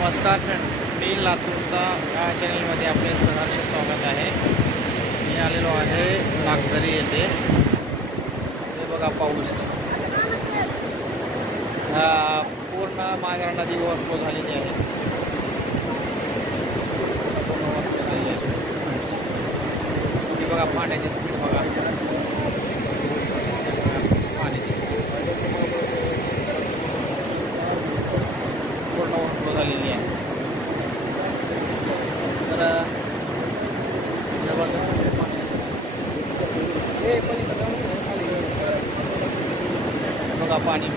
नमस्कार फ्रेंड्स, मी लातूरचा या चॅनलमध्ये आपले सहर्ष स्वागत आहे। मी आलेलो आहे नागझरी येथे। हे बघा पाऊस पूर्ण मांजरा नदी ओव्हरफ्लो झालेली आहे। हे बघा पाण्याची स्पीड बघा, पाण्याची स्पीड पूर्ण ओव्हरफ्लो झालेली आहे। तर बघा पाणी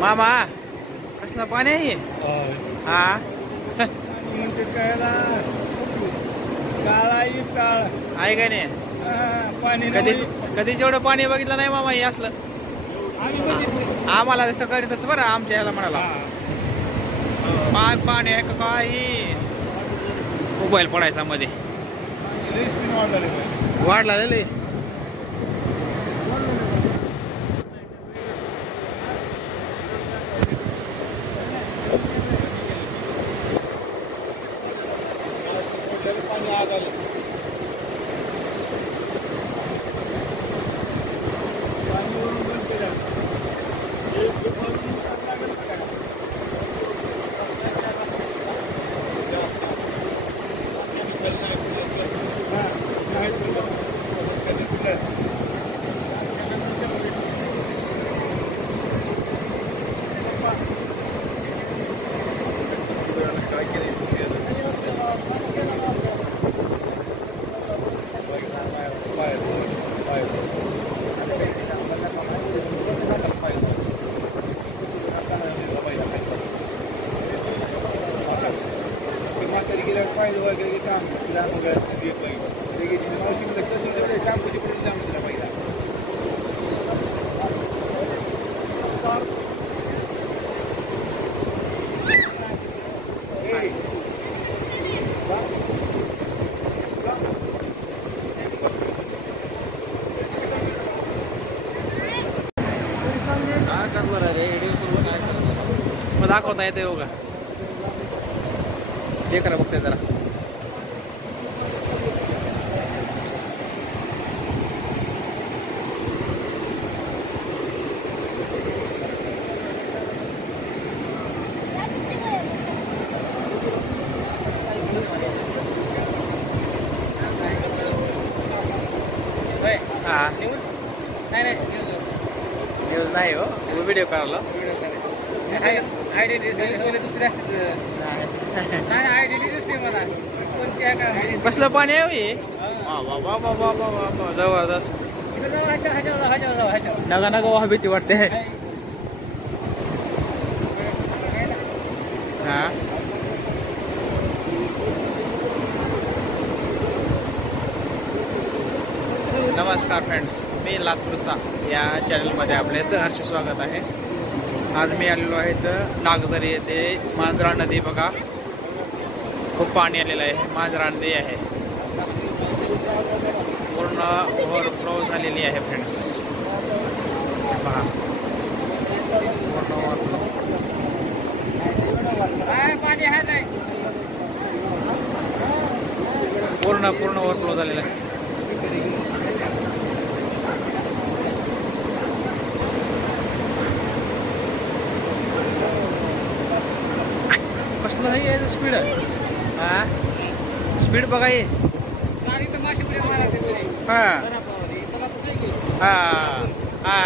मामा कसलं पाणी आहे हा आहे का नाही? कधी जेवढं पाणी बघितलं नाही मामा हे असलं। आम्हाला सकाळी तसं बरं आमच्या याला म्हणाला पाणी आहे का काही मोबाईल पडायचा मध्ये वाढला लय। मग दाखवता येते हो का हे करा बघते जरा हा न्यूज नाही हो व्हिडिओ काढला कसलं पाणी आहे जबरदस्त नगा नगा वाह भीती वाटते हा। नमस्कार फ्रेंड्स, मी लातूरचा या चॅनलमध्ये आपले सहर्ष स्वागत आहे। आज मी आलेलो आहे तर नागझरी येथे मांजरा नदी बघा खूप पाणी आलेलं आहे। मांजरा नदी आहे पूर्ण ओव्हरफ्लो झालेली आहे फ्रेंड्स पहा पूर्ण ओव्हरफ्लो पूर्ण ओव्हरफ्लो झालेलं आहे। कसलं आहे स्पीड हा स्पीड बघा ये हा हा हा